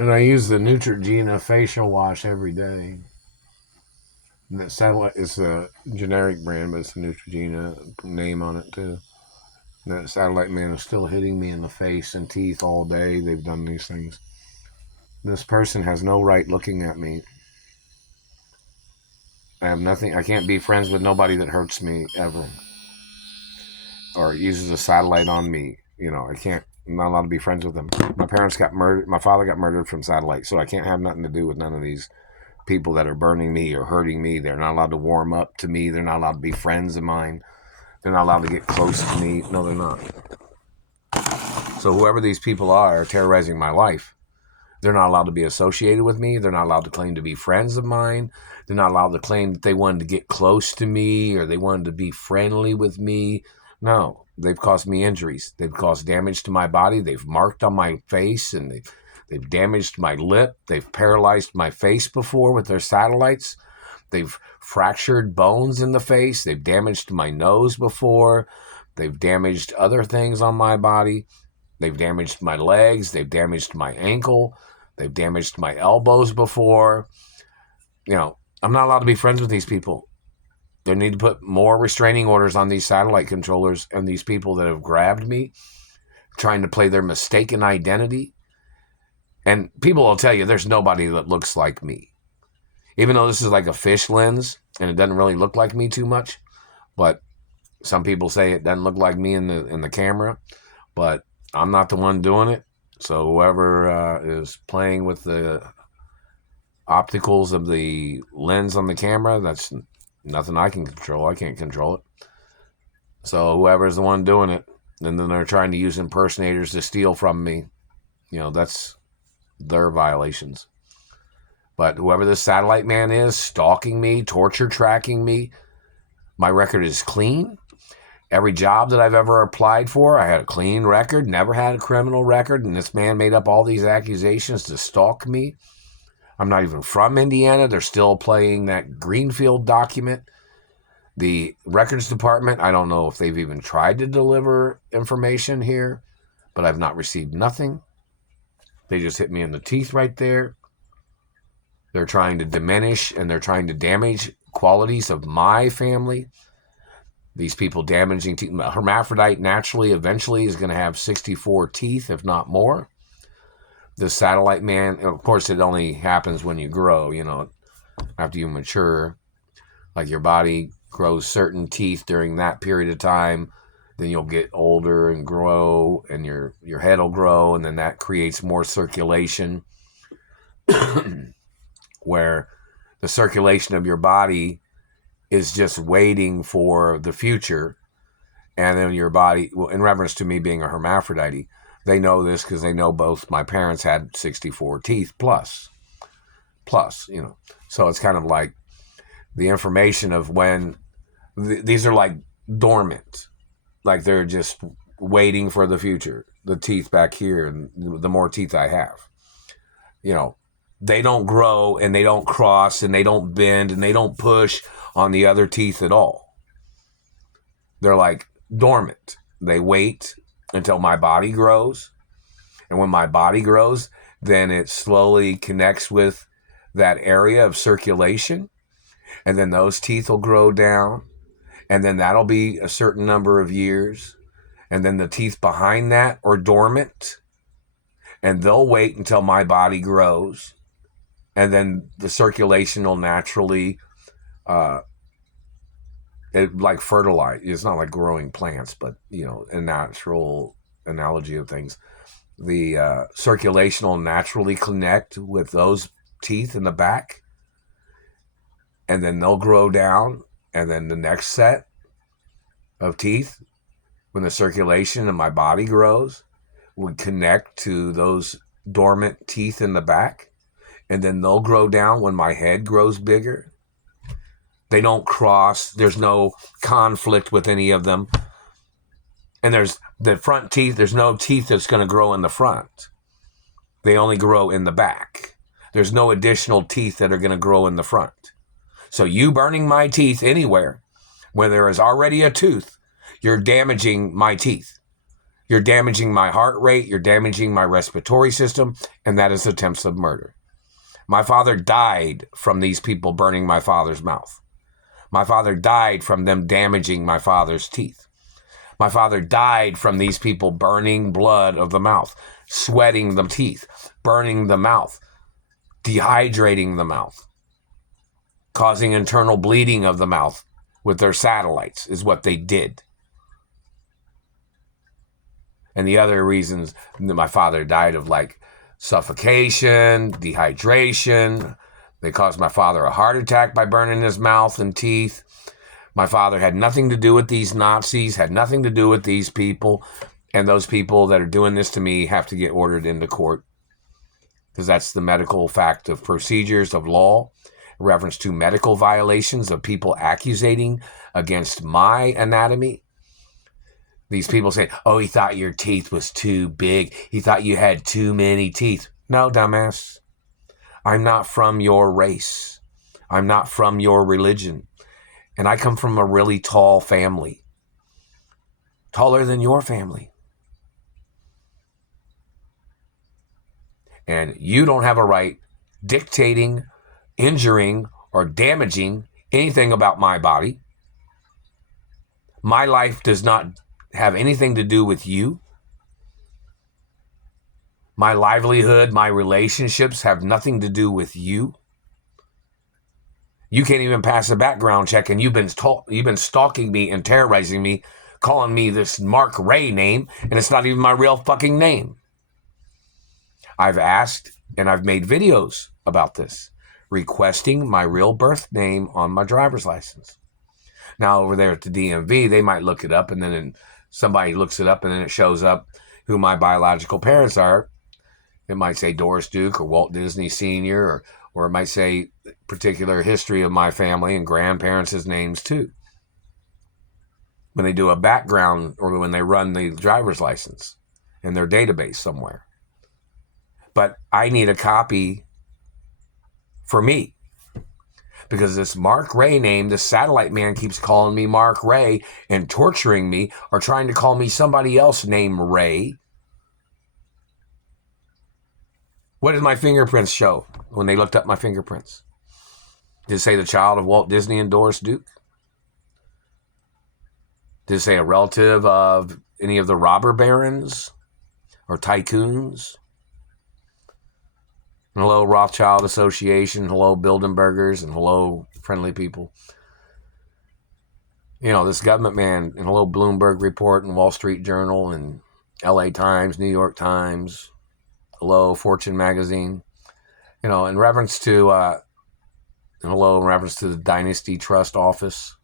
And I use the Neutrogena facial wash every day. And that satellite is a generic brand, but it's a Neutrogena name on it too. And that satellite man is still hitting me in the face and teeth all day. They've done these things. This person has no right looking at me. I have nothing. I can't be friends with nobody that hurts me ever or uses a satellite on me. You know, I can't. I'm not allowed to be friends with them. My parents got murdered. My father got murdered from satellite, so I can't have nothing to do with none of these people that are burning me or hurting me. They're not allowed to warm up to me. They're not allowed to be friends of mine. They're not allowed to get close to me. No, they're not. So whoever these people are terrorizing my life, they're not allowed to be associated with me. They're not allowed to claim to be friends of mine. They're not allowed to claim that they wanted to get close to me or they wanted to be friendly with me. No, they've caused me injuries. They've caused damage to my body. They've marked on my face and they've damaged my lip. They've paralyzed my face before with their satellites. They've fractured bones in the face. They've damaged my nose before. They've damaged other things on my body. They've damaged my legs. They've damaged my ankle. They've damaged my elbows before. You know, I'm not allowed to be friends with these people. They need to put more restraining orders on these satellite controllers and these people that have grabbed me, trying to play their mistaken identity. And people will tell you there's nobody that looks like me. Even though this is like a fish lens and it doesn't really look like me too much. But some people say it doesn't look like me in the camera. But I'm not the one doing it. So whoever is playing with the opticals of the lens on the camera, that's nothing I can control. I can't control it. So whoever's the one doing it, and then they're trying to use impersonators to steal from me, you know, that's their violations. But whoever this satellite man is, stalking me, torture tracking me, my record is clean. Every job that I've ever applied for, I had a clean record, never had a criminal record, and this man made up all these accusations to stalk me. I'm not even from Indiana. They're still playing that Greenfield document. The records department, I don't know if they've even tried to deliver information here, but I've not received nothing. They just hit me in the teeth right there. They're trying to diminish and they're trying to damage qualities of my family. These people damaging teeth. A hermaphrodite naturally eventually is going to have 64 teeth, if not more. The satellite man, of course, it only happens when you grow, you know, after you mature. Like your body grows certain teeth during that period of time. Then you'll get older and grow, and your head will grow, and then that creates more circulation where the circulation of your body is just waiting for the future. And then your body, well, in reference to me being a hermaphrodite, they know this because they know both my parents had 64 teeth plus, you know. So it's kind of like the information of when these are like dormant, like they're just waiting for the future, the teeth back here and the more teeth I have, you know, they don't grow and they don't cross and they don't bend and they don't push on the other teeth at all. They're like dormant. They wait until my body grows. And when my body grows, then it slowly connects with that area of circulation. And then those teeth will grow down. And then that'll be a certain number of years. And then the teeth behind that are dormant. And they'll wait until my body grows. And then the circulation will naturally like fertilize. It's not like growing plants, but, you know, a natural analogy of things. The circulation will naturally connect with those teeth in the back. And then they'll grow down. And then the next set of teeth, when the circulation in my body grows, would connect to those dormant teeth in the back. And then they'll grow down when my head grows bigger. They don't cross. There's no conflict with any of them. And there's the front teeth. There's no teeth that's going to grow in the front. They only grow in the back. There's no additional teeth that are going to grow in the front. So you burning my teeth anywhere where there is already a tooth, you're damaging my teeth. You're damaging my heart rate. You're damaging my respiratory system. And that is attempts of murder. My father died from these people burning my father's mouth. My father died from them damaging my father's teeth. My father died from these people burning blood of the mouth, sweating the teeth, burning the mouth, dehydrating the mouth, causing internal bleeding of the mouth with their satellites is what they did. And the other reasons that my father died of, like suffocation, dehydration. They caused my father a heart attack by burning his mouth and teeth. My father had nothing to do with these Nazis, had nothing to do with these people. And those people that are doing this to me have to get ordered into court, because that's the medical fact of procedures of law, reference to medical violations of people accusating against my anatomy. These people say, oh, he thought your teeth was too big. He thought you had too many teeth. No, dumbass. I'm not from your race. I'm not from your religion. And I come from a really tall family. Taller than your family. And you don't have a right dictating, injuring, or damaging anything about my body. My life does not have anything to do with you. My livelihood, my relationships have nothing to do with you. You can't even pass a background check, and you've been stalking me and terrorizing me, calling me this Mark Ray name, and it's not even my real fucking name. I've asked, and I've made videos about this, requesting my real birth name on my driver's license. Now, over there at the DMV, they might look it up, and then somebody looks it up, and then it shows up who my biological parents are. It might say Doris Duke or Walt Disney Sr., or it might say particular history of my family and grandparents' names too. When they do a background, or when they run the driver's license in their database somewhere. But I need a copy for me, because this Mark Ray name, this satellite man keeps calling me Mark Ray and torturing me, or trying to call me somebody else named Ray. What did my fingerprints show when they looked up my fingerprints? Did it say the child of Walt Disney and Doris Duke? Did it say a relative of any of the robber barons or tycoons? And hello, Rothschild Association. Hello, Bilderbergers, and hello, friendly people. You know, this government man, and hello, Bloomberg Report and Wall Street Journal and LA Times, New York Times. Hello, Fortune Magazine. You know, in reference to, in reference to the Dynasty Trust Office.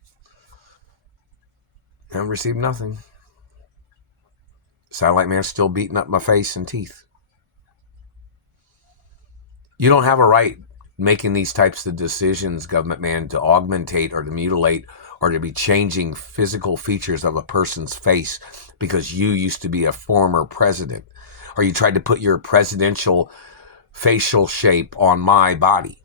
I haven't received nothing. Satellite man's still beating up my face and teeth. You don't have a right making these types of decisions, government man, to augmentate or to mutilate or to be changing physical features of a person's face because you used to be a former president, or you tried to put your presidential facial shape on my body.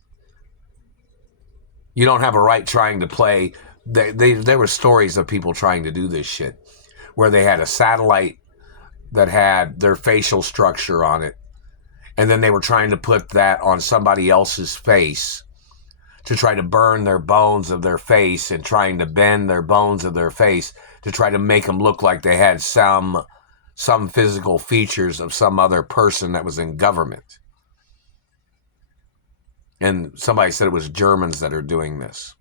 You don't have a right trying to play. There were stories of people trying to do this shit where they had a satellite that had their facial structure on it, and then they were trying to put that on somebody else's face to try to burn their bones of their face and trying to bend their bones of their face to try to make them look like they had some physical features of some other person that was in government. And somebody said it was Germans that are doing this.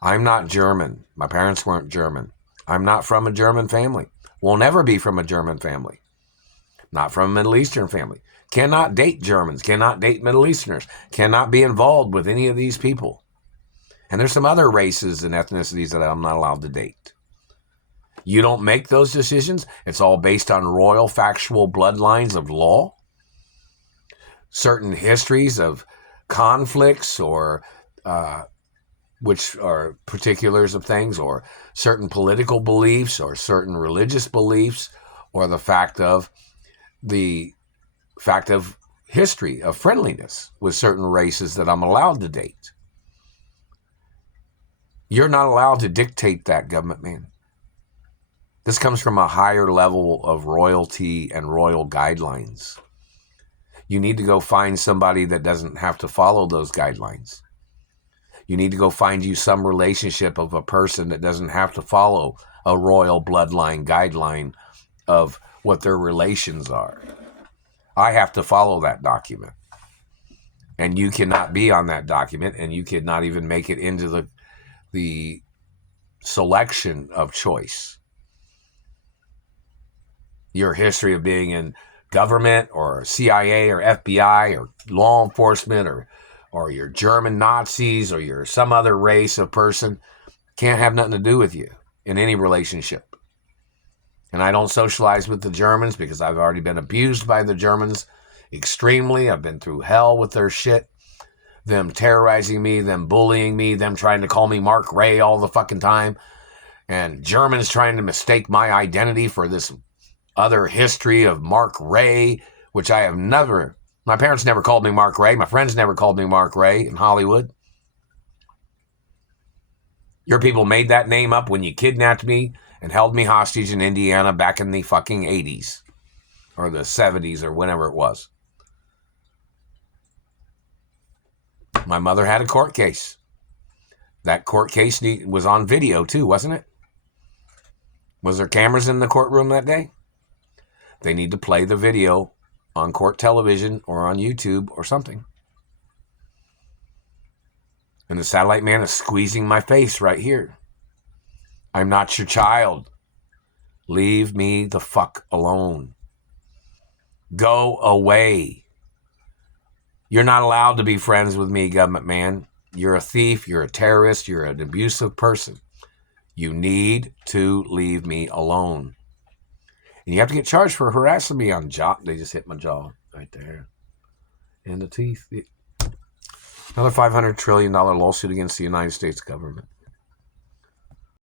I'm not German. My parents weren't German. I'm not from a German family. Will never be from a German family. Not from a Middle Eastern family. Cannot date Germans. Cannot date Middle Easterners. Cannot be involved with any of these people. And there's some other races and ethnicities that I'm not allowed to date. You don't make those decisions. It's all based on royal factual bloodlines of law. Certain histories of conflicts, or which are particulars of things, or certain political beliefs, or certain religious beliefs, or the fact of history of friendliness with certain races that I'm allowed to date. You're not allowed to dictate that, government man. This comes from a higher level of royalty and royal guidelines. You need to go find somebody that doesn't have to follow those guidelines. You need to go find you some relationship of a person that doesn't have to follow a royal bloodline guideline of what their relations are. I have to follow that document. And you cannot be on that document, and you cannot even make it into the selection of choice. Your history of being in government or CIA or FBI or law enforcement or your German Nazis or you're some other race of person can't have nothing to do with you in any relationship. And I don't socialize with the Germans because I've already been abused by the Germans extremely. I've been through hell with their shit. Them terrorizing me, them bullying me, them trying to call me Mark Ray all the fucking time. And Germans trying to mistake my identity for this other history of Mark Ray, which I have never, my parents never called me Mark Ray. My friends never called me Mark Ray in Hollywood. Your people made that name up when you kidnapped me and held me hostage in Indiana back in the fucking 80s or the 70s or whenever it was. My mother had a court case. That court case was on video too, wasn't it? Was there cameras in the courtroom that day? They need to play the video on court television or on YouTube or something. And the satellite man is squeezing my face right here. I'm not your child. Leave me the fuck alone. Go away. You're not allowed to be friends with me, government man. You're a thief. You're a terrorist. You're an abusive person. You need to leave me alone. And you have to get charged for harassing me on jaw. They just hit my jaw right there. And the teeth. Another $500 trillion lawsuit against the United States government.